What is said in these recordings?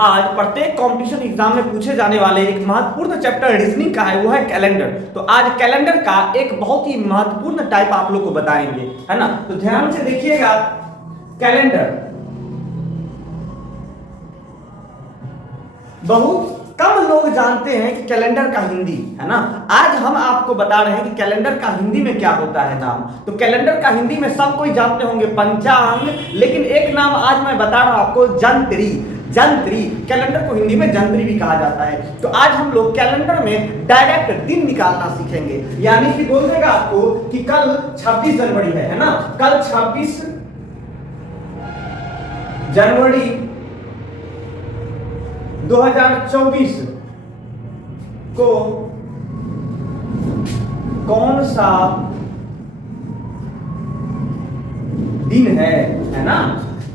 आज प्रत्येक competition exam में पूछे जाने वाले एक महत्वपूर्ण चैप्टर रीजनिंग का है, वो है कैलेंडर। तो आज कैलेंडर का एक बहुत ही महत्वपूर्ण टाइप आप लोग को बताएंगे, है ना। तो ध्यान से देखिएगा, कैलेंडर बहुत कम लोग जानते हैं कि कैलेंडर का हिंदी, है ना। आज हम आपको बता रहे हैं कि कैलेंडर का हिंदी में क्या होता है नाम। तो कैलेंडर का हिंदी में सब कोई जानते होंगे पंचांग, लेकिन एक नाम आज मैं बता रहा हूं आपको, जंत्री। जंत्री, कैलेंडर को हिंदी में जंत्री भी कहा जाता है। तो आज हम लोग कैलेंडर में डायरेक्ट दिन निकालना सीखेंगे। यानी कि बोल देगा आपको कि कल 26 जनवरी है ना, कल 26 जनवरी 2024 को कौन सा दिन है ना।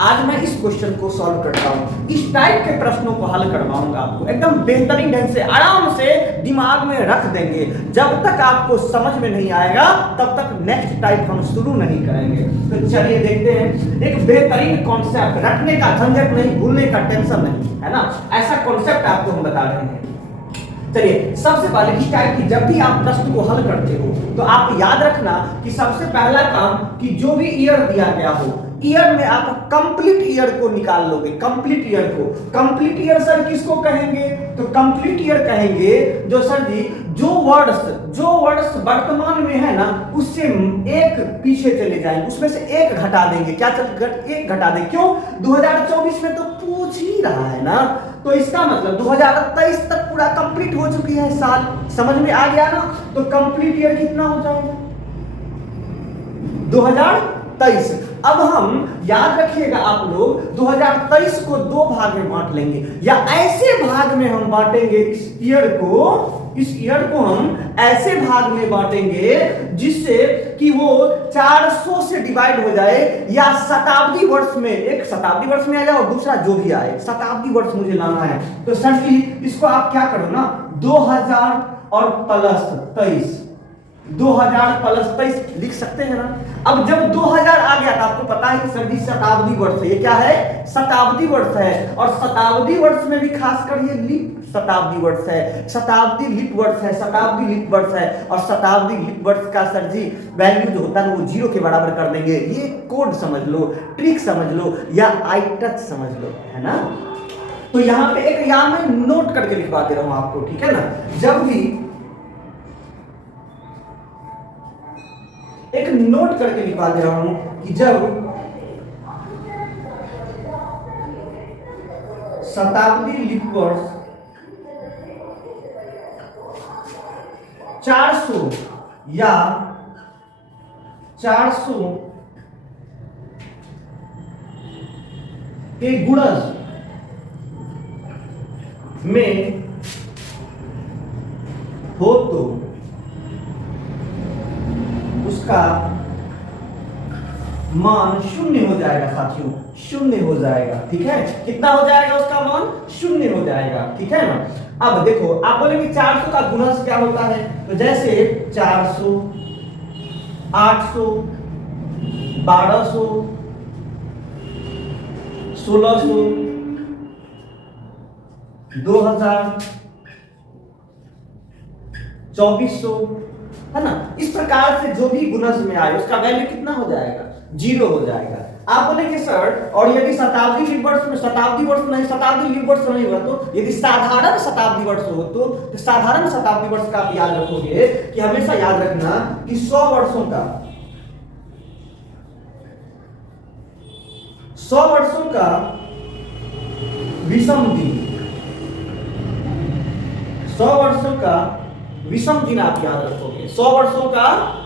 आज मैं इस क्वेश्चन को सॉल्व करता हूं, इस टाइप के प्रश्नों को हल करवाऊंगा आपको एकदम बेहतरीन ढंग से, आराम से दिमाग में रख देंगे। जब तक आपको समझ में नहीं आएगा तब तक नेक्स्ट टाइप हम शुरू नहीं करेंगे। तो चलिए देखते हैं, एक बेहतरीन कॉन्सेप्ट, रखने का झंझट नहीं, भूलने का टेंशन नहीं, है ना, ऐसा कॉन्सेप्ट आपको हम बता रहे हैं। चलिए सबसे पहले इस टाइप की जब भी आप प्रश्न को हल करते हो तो आप याद रखना कि सबसे पहला काम कि जो भी ईयर दिया गया हो, ईयर में आप कंप्लीट ईयर को निकाल लोगे। कंप्लीट ईयर को, कंप्लीट ईयर सर किसको कहेंगे, तो कंप्लीट ईयर कहेंगे जो सर जी जो वर्ड्स वर्तमान में है ना उससे एक पीछे चले जाएंगे, उसमें से एक घटा देंगे। क्या एक घटा देंगे, क्यों, 2024 में तो पूछ ही रहा है ना, तो इसका मतलब 2023 तक पूरा कंप्लीट हो चुकी है साल। समझ में आ गया ना। तो कंप्लीट ईयर कितना हो जाएगा, 2023। अब हम याद रखिएगा आप लोग 2023 को दो भाग में बांट लेंगे, या ऐसे भाग में हम बांटेंगे इस ईयर को हम ऐसे भाग में बांटेंगे जिससे कि वो 400 से डिवाइड हो जाए, या शताब्दी वर्ष में, एक शताब्दी वर्ष में आ जाए और दूसरा जो भी आए, शताब्दी वर्ष मुझे लाना है। तो सर जी इसको आप क्या करो ना, 2000 और प्लस 23, 2000 प्लस 23 लिख सकते हैं ना। अब जब 2000 आ गया तो आपको पता है कि सर जी शताब्दी वर्ष है, ये क्या है, शताब्दी वर्ष है। और शताब्दी वर्ष में भी खासकर ये लीप शताब्दी वर्ष है, शताब्दी लीप वर्ष है, शताब्दी लीप वर्ष है। और शताब्दी लीप वर्ष का सर जी वैल्यू जो होता है वो 0 के बराबर कर देंगे। ये कोड समझ लो, ट्रिक समझ लो, या आई टच समझ लो, है ना। तो यहां पे एक यहां मैं नोट करके लिखवा दे रहा हूं आपको, ठीक है ना। जब भी एक नोट करके लिखवा दे रहा हूं कि जब शताब्दी लीप वर्ष 400 या 400 के गुणज में हो तो उसका मान 0 हो जाएगा साथियों, 0 हो जाएगा, ठीक है। कितना हो जाएगा, उसका मान 0 हो जाएगा, ठीक है ना। अब देखो आप बोलेंगे 400 का गुणज क्या होता है, तो जैसे 400, 800, 1200, 1600, 2000, 2400, है ना। इस प्रकार से जो भी गुणज में आए उसका वैल्यू कितना हो जाएगा, 0 हो जाएगा। आप बोलेंगे सर और यदि शताब्दी लीप वर्ष में शताब्दी वर्ष नहीं, शताब्दी लीप वर्ष नहीं हुआ तो यदि साधारण शताब्दी वर्ष हो तो साधारण शताब्दी वर्ष का आप याद रखोगे कि हमेशा याद रखना कि 100 वर्षों का विषम दिन, 100 वर्षों का विषम दिन आप याद रखोगे, 100 वर्षों का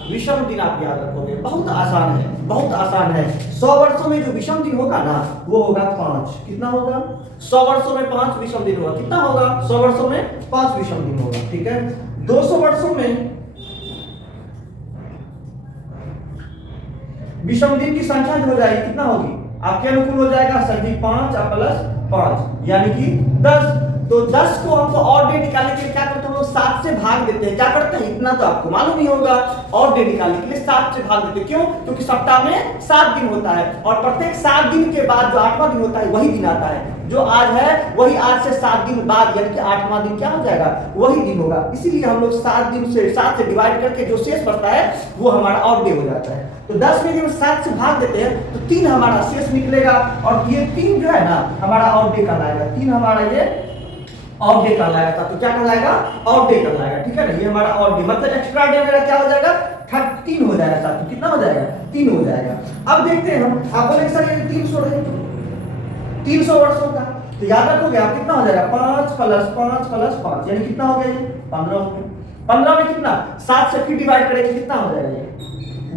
विषम दिन आप याद रखोगे। बहुत आसान है, बहुत आसान है। 100 वर्षों में जो विषम दिन होगा ना वो होगा 5। कितना होगा, 100 वर्षों में 5 विषम दिन होगा। कितना होगा, 100 वर्षों में 5 विषम दिन होगा, ठीक है। 200 वर्षों में विषम दिन की संख्या जो हो जाएगी कितना होगी, आपके अनुकूल हो जाएगा सर जी 5 प्लस 5 यानी कि 10। तो 10 को हमको ऑड डे निकालने के लिए क्या करते हैं हम लोग 7 से भाग देते हैं। क्या करते हैं इतना तो आपको मालूम ही होगा। ऑड डे निकालने के लिए 7 से भाग देते हैं। क्यों? क्योंकि सप्ताह में 7 दिन होता है और प्रत्येक 7 दिन के बाद जो 8वां दिन होता है वही दिन आता है। जो आज है वही आज से 7 दिन बाद यानी कि 8वां दिन क्या हो जाएगा, वही दिन होगा। इसीलिए हम लोग 7 से डिवाइड करके जो शेष बचता है वो हमारा ऑड डे हो जाता है। तो 10 में जब 7 से भाग देते हैं तो 3 हमारा शेष निकलेगा और ये 3 जो है ना हमारा ऑड डे कहलाएगा। 3 हमारा ये ऑड डे कहलाएगा। तो क्या कहलाएगा, ऑड डे कहलाएगा। ठीक है ना, ये हमारा ऑड डे मतलब एक्स्ट्रा डे मेरा क्या हो जाएगा, 3 हो जाएगा। साथ कितना हो जाएगा, 3 हो जाएगा। अब देखते हैं हम, आप बोलेंगे सर ये 300 है, 300 वर्षों का, तो याद रखोगे आप कितना हो जाएगा 5 + 5 + 5 यानी कितना हो गया ये 15 हो गया। 15 में कितना 7 से फिर डिवाइड करेंगे कितना हो जाएगा ये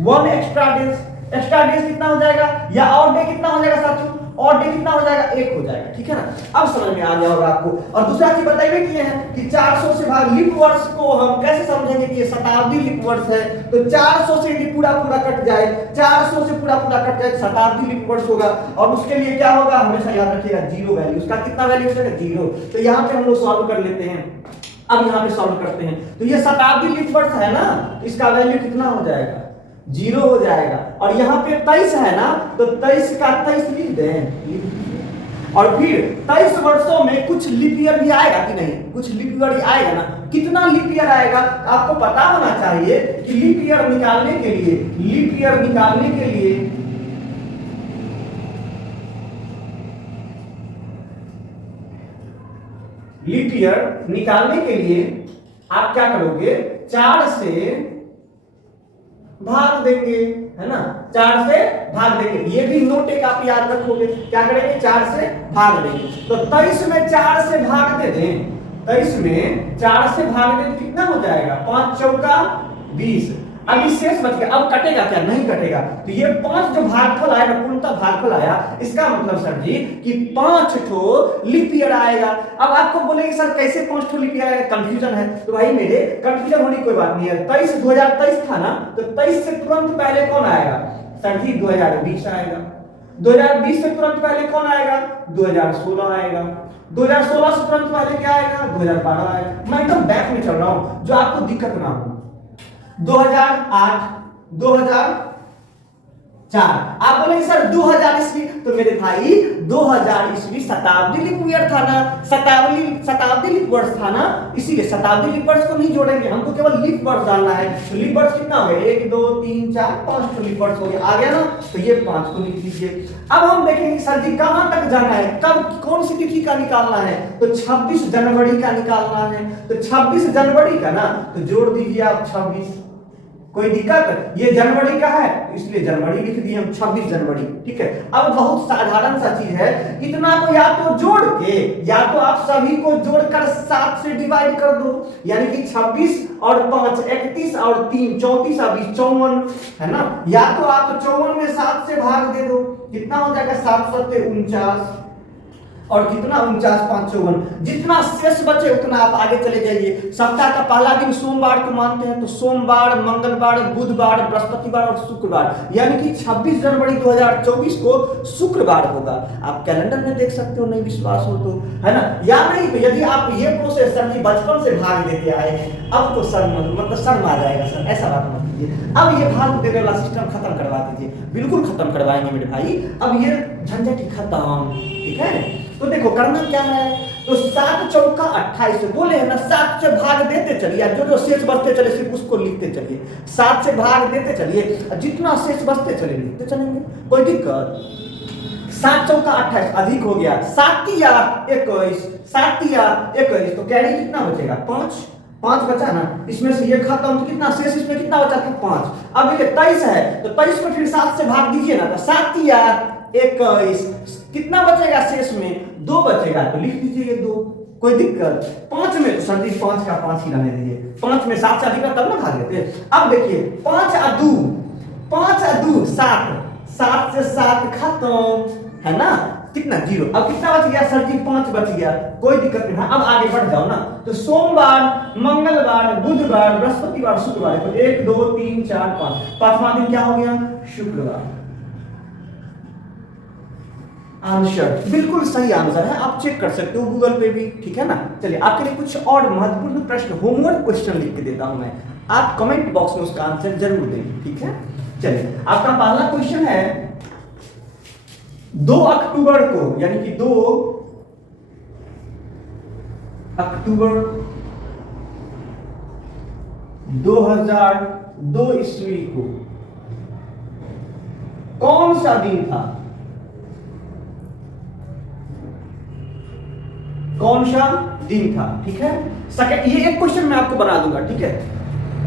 1 एक्स्ट्रा डेज। एक्स्ट्रा डेज कितना हो जाएगा या ऑड डे कितना हो जाएगा साथियों, ऑड डे कितना हो जाएगा 1 हो जाएगा। ठीक है ना, अब समझ में आ गया होगा आपको। और दूसरा चीज बताइए किए हैं कि 400 से भाग लीप वर्ष को हम कैसे समझेंगे कि ये शताब्दी लीप वर्ष है। तो 400 से यदि पूरा कट जाए, 400 से पूरा कट जाए शताब्दी लीप वर्ष होगा। और उसके लिए क्या होगा हमेशा याद रखिएगा 0 वैल्यू। उसका कितना वैल्यू हो जाएगा 0। तो यहाँ पे हम लोग सॉल्व कर लेते हैं। अब यहाँ पे सॉल्व करते हैं तो ये शताब्दी लीप वर्ष है ना, इसका वैल्यू कितना हो जाएगा 0 हो जाएगा। और यहाँ पे 23 है ना, तो 23 का 23 लिख दें। और फिर 23 वर्षों में कुछ लीप ईयर भी आएगा कि नहीं, कुछ लीप ईयर आएगा ना। कितना लीप ईयर आएगा आपको पता होना चाहिए कि लीप ईयर निकालने के लिए लीप ईयर निकालने के लिए आप क्या करोगे 4 से भाग देंगे, है ना, 4 से भाग देंगे। ये भी नोट एक आप याद रखोगे, क्या करेंगे 4 से भाग देंगे। तो 23 में 4 से भाग दे दें, 23 में 4 से भाग दें कितना हो जाएगा 5 चौका 20। अब इस शेष बच गया, अब कटेगा क्या, नहीं कटेगा। तो ये 5 जो भागफल आया, पूर्णतः भागफल आया, इसका मतलब सर जी कि 5 ठो लीप ईयर आएगा। अब आपको बोलेंगे सर कैसे 5 ठो लीप ईयर आएगा, कंफ्यूजन है। तो भाई मेरे कंफ्यूजन होने की कोई बात नहीं है। 2023 था ना, तो 23 से तुरंत पहले कौन आएगा सर जी 2020 आएगा। 2020 से तुरंत पहले कौन आएगा 2016 आएगा। 2016 से तुरंत पहले क्या आएगा 2012 आएगा। मैं एकदम बैक में चल रहा हूं जो आपको दिक्कत ना हो। 2008, 2004, आप बोलेंगे सर 2000 ईस्वी, तो मेरे भाई 2000 ईस्वी शताब्दी लीप ईयर था ना, शताब्दी लीप वर्ष था ना, इसीलिए शताब्दी लीप वर्ष को नहीं जोड़ेंगे, हमको केवल लीप वर्ष डालना है। तो लीप वर्ष कितना हो गया 1 2 3 4 5 तो लीप वर्ष हो गया, आ गया ना। तो ये 5 को लिख लीजिए। अब हम देखेंगे सर जी कहां तक जाना है, कब कौन सी तिथि का निकालना है, तो 26 जनवरी का निकालना है। तो 26 जनवरी का ना, तो जोड़ दीजिए आप 26। कोई दिक्कत, ये जनवरी का है इसलिए जनवरी लिख दिए हम 26 जनवरी। ठीक है, अब बहुत साधारण सा चीज है, इतना को या तो जोड़ के या तो आप सभी को जोड़कर 7 से डिवाइड कर दो, यानी कि 26 और 5 31 और 3 34 और 20 54 है ना। या तो आप 54 में 7 से भाग दे दो, कितना हो जाएगा 7 7 49 और कितना 49 5 54, जितना शेष बचे उतना आप आगे चले जाइए। सप्ताह का पहला दिन सोमवार को मानते हैं, तो सोमवार, मंगलवार, बुधवार, बृहस्पतिवार और शुक्रवार, यानी कि 26 जनवरी 2024 को शुक्रवार होगा। आप कैलेंडर में देख सकते हो, नहीं विश्वास हो तो, है ना। या नहीं तो यदि आप ये प्रोसेस सर जी बचपन से भाग देते आए हैं, अब तो सर मतलब शर्म आ जाएगा सर, ऐसा बात मत कीजिए। अब ये भाग देने वाला सिस्टम खत्म करवा दीजिए, बिल्कुल खत्म करवाएंगे मेरे भाई। अब ये झंझट खत्म, ठीक है। तो देखो करना क्या है, तो 7 चौका 28 बोले है ना, 7 से भाग देते चलिए, जो शेष बचते चले सिर्फ उसको लिखते चलिए। 7 से भाग देते चलिए, जितना शेष बचते चले लिखते चलेंगे, कोई दिक्कत। 7 चौका 28 अधिक हो गया, 7 या 21, 7 या 21, तो कैरी कितना बचेगा 5 बचा ना, इसमें से ये खत्म, तो कितना शेष इसमें कितना बचा था 5। अब देखिए 23 है, तो 23 को फिर 7 से भाग दीजिए ना, तो 7 या 21, कितना बचेगा शेष में 2 बचेगा, तो लिख दीजिए ये 2, कोई दिक्कत। 5 में तो सर जी 5 का 5 ही रहने दीजिए, 5 में 7 से अधिक तब ना भाग लेते। अब देखिए 5 और 2 7, 7 से 7 खत्म, है ना, कितना 0। अब कितना बच गया सर जी 5 बच गया, कोई दिक्कत नहीं। अब आगे बढ़ जाओ ना, तो सोमवार, मंगलवार, बुधवार, बृहस्पतिवार, शुक्रवार, तो 1 2 3 4 5, 5वां दिन क्या हो गया शुक्रवार। आंसर बिल्कुल सही आंसर है, आप चेक कर सकते हो गूगल पे भी, ठीक है ना। चलिए आपके लिए कुछ और महत्वपूर्ण प्रश्न, होमवर्क क्वेश्चन लिख के देता हूं मैं, आप कमेंट बॉक्स में उसका आंसर जरूर दें, ठीक है। चलिए आपका पहला क्वेश्चन है 2 अक्टूबर को, यानी कि 2 अक्टूबर 2002 ईस्वी को कौन सा दिन था? कौन सा दिन था, ठीक है। सेकंड, ये एक क्वेश्चन मैं आपको बना दूंगा, ठीक है।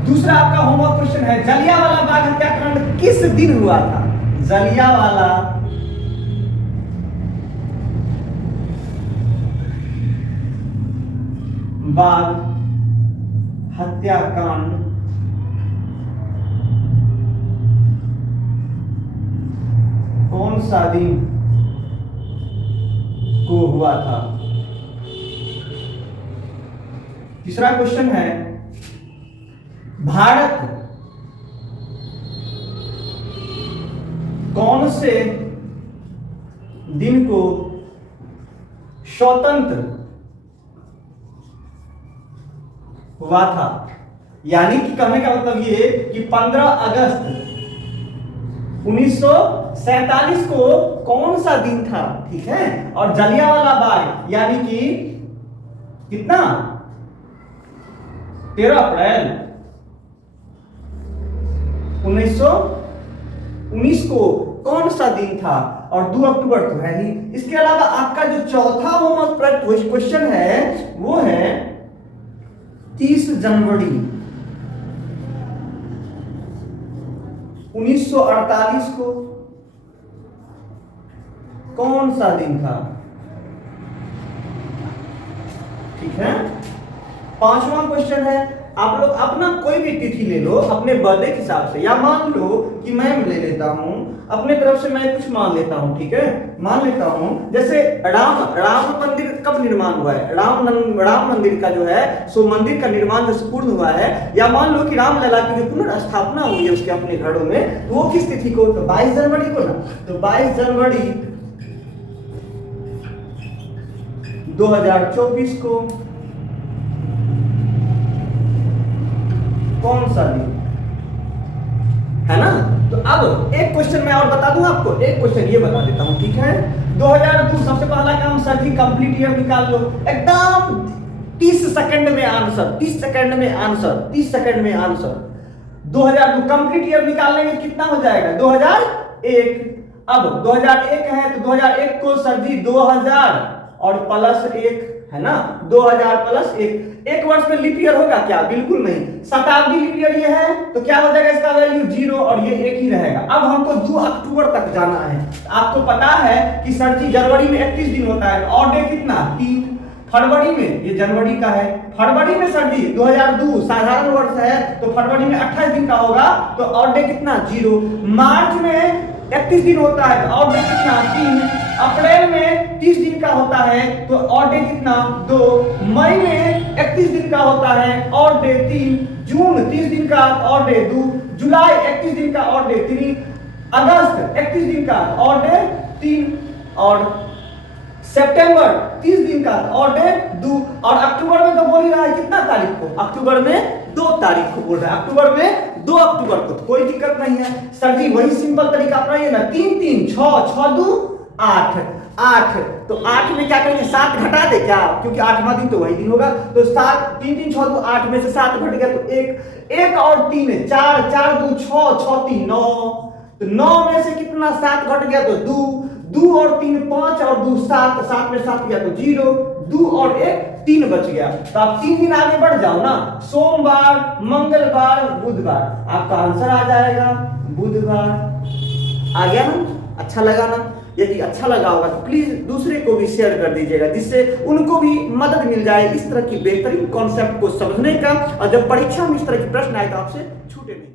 दूसरा आपका होमवर्क क्वेश्चन है जलियांवाला बाग हत्याकांड किस दिन हुआ था? जलियांवाला बाग हत्याकांड कौन सा दिन को हुआ था? तीसरा क्वेश्चन है भारत कौन से दिन को स्वतंत्र हुआ था? यानी कि कहने का मतलब ये कि 15 अगस्त 1947 को कौन सा दिन था, ठीक है। और जलियांवाला बाग यानी कि कितना, 13 अप्रैल 1919 को कौन सा दिन था? और 2 अक्टूबर तो है ही। इसके अलावा आपका जो चौथा होमवर्क क्वेश्चन है वो है 30 जनवरी 1948 को कौन सा दिन था, ठीक है। पांचवा क्वेश्चन है, आप लोग अपना कोई भी तिथि ले लो अपने बर्थडे के हिसाब से, या मान लो कि मैं ले लेता हूं अपने तरफ से, मैं कुछ मान लेता हूं, ठीक है। मान लेता हूं जैसे राम मंदिर कब निर्माण हुआ है, राम मंदिर का जो है सो मंदिर का निर्माण जो पूर्ण हुआ है, या मान लो कि रामलला की जो पुनर्स्थापना हुई है उसके अपने घरों में, तो वो किस तिथि को? तो 22 जनवरी को ना। तो 22 जनवरी 2024 को कौन सा दिन है ना। तो अब एक क्वेश्चन मैं और बता दूं आपको, एक क्वेश्चन ये बता देता हूं, ठीक है। 2002 सबसे पहला काम सर जी कंप्लीट ईयर निकाल लो, एकदम 30 सेकंड में आंसर, 30 सेकंड में आंसर, 30 सेकंड में आंसर। 2002 कंप्लीट ईयर निकालने में कितना हो जाएगा? 2001। अब 2001 है तो 2001 को सर जी 2000 और प्लस 1 है ना, 2000 प्लस 1। एक वर्ष में लीप ईयर होगा क्या? बिल्कुल नहीं। शताब्दी लीप ईयर ये है तो क्या हो जाएगा इसका वैल्यू 0 और ये 1 ही रहेगा। अब हमको 2 अक्टूबर तक जाना है। आपको पता है कि सर जी जनवरी में 31 दिन होता है और डे कितना? 3। फरवरी में, ये जनवरी का है, फरवरी में सर जी 2002 साधारण वर्ष है तो फरवरी में 28 दिन का होगा तो और डे कितना? 0। मार्च में 31 दिन होता है तो और डे कितना? 3। अप्रैल में 30 दिन का होता है तो और डे कितना? 2। मई में 31 दिन का होता है और डे 3। जून 30 दिन का और डे 2। जुलाई 31 दिन का और डे 3। अगस्त 31 दिन का और डे 3 और सितंबर 30 दिन का और डे 2 और अक्टूबर में तो बोल ही रहा है कितना तारीख को? अक्टूबर में 2 तारीख को बोल रहा है, अक्टूबर में 2 अक्टूबर को, तो कोई दिक्कत नहीं है। सर जी वही सिंपल तरीका अपनाइए ना, 3 3 6 6 2 8 8। तो 8 में क्या करेंगे? 7 घटा दे क्या? क्योंकि 8वां दिन तो वही दिन होगा तो 7 3 3 6 2 8 में से 7 घट गया तो 1 और 3 4 4 2 6 6 3 9। तो 9 में से कितना? 7 घट गया तो 2 और 3 5 और 2 7, 7 में 7 गया तो 0, 2 और 1 3 बच गया। तो आप 3 दिन आगे बढ़ जाओ ना, सोमवार मंगलवार बुधवार, आपका आंसर आ जाएगा बुधवार। आ गया ना? अच्छा लगा ना? यदि अच्छा लगा होगा तो प्लीज दूसरे को भी शेयर कर दीजिएगा जिससे उनको भी मदद मिल जाए इस तरह की बेहतरीन कॉन्सेप्ट को समझने का, और जब परीक्षा में इस तरह के प्रश्न आए तो आपसे छूटे नहीं।